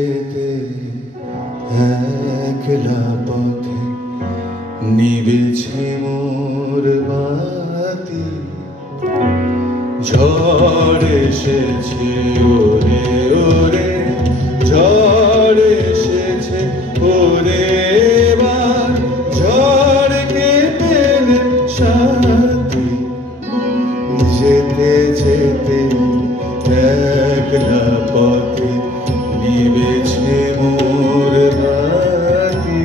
যেতে একলা পথে নিবেছে মোর বাতি। ঝড় এসেছে ওরে ওরে, ঝড় এসেছে ওরে এবার, ঝড়কে পেলে সাথী। যেতে যেতে একলা পথে নিবেছে মোর বাতি।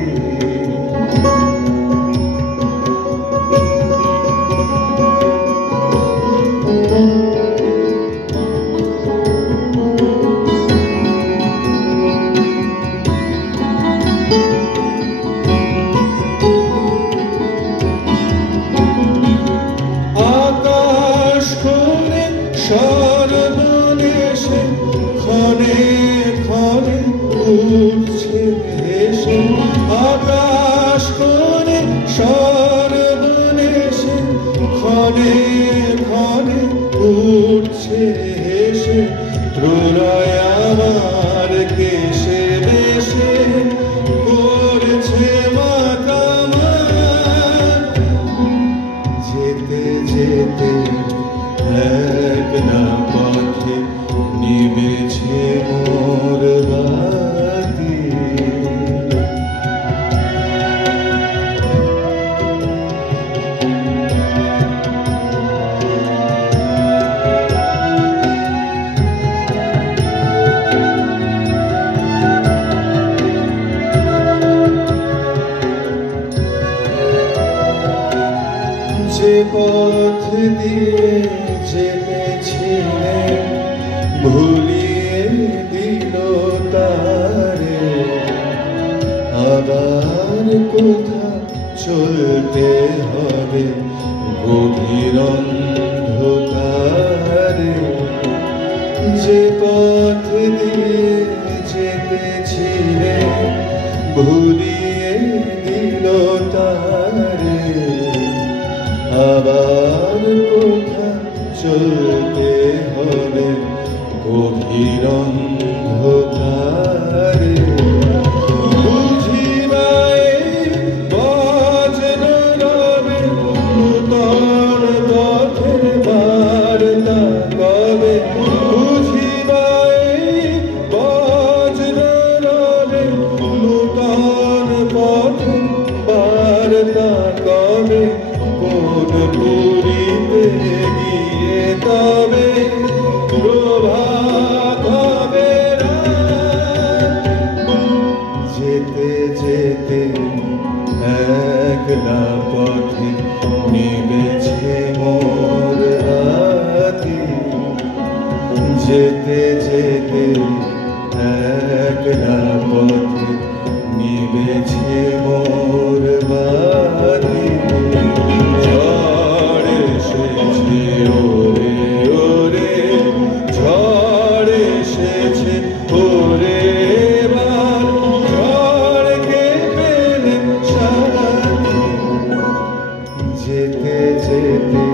আকাশ কোণে সর্বনেশে ক্ষণে ক্ষণে উঠছে ভেসে। আকাশ কোণে সর্বনেশে ক্ষণে ক্ষণে উঠছে হেসে। প্রলয় আমার কেশে বেশে করছে মাতামার। যেতে যেতে একলা পথে নিবেছে মোর বাতি। যে পথ দিয়ে যেতেছিলে ভুলিয়ে দিল তারে। আবার কোথা চলতে হবে গভীর অন্ধকারে। যে পথ দিয়ে যেতেছিলে ভুলিয়ে দিল তারে। আবার কোথা চলতে হবে গভীর অন্ধকারে। বুঝিবাই বজ্র রবে নূতন পথের বার্তা কবে। বুঝিবাই বজ্র রবে নূতন পথের বার্তা কবে। কোন পুরীতে গিয়ে তবে প্রভাত হবে রাত। যেতে যেতে একলা পথে নিবেছে মোর বাতি। যেতে যেতে একলা পথে নিবেছে মোর বাতি। ঝড় এসেছে ওরে ওরে, ঝড় এসেছে ওরে এবার, ঝড়কে পেলে সাথী। যেতে যেতে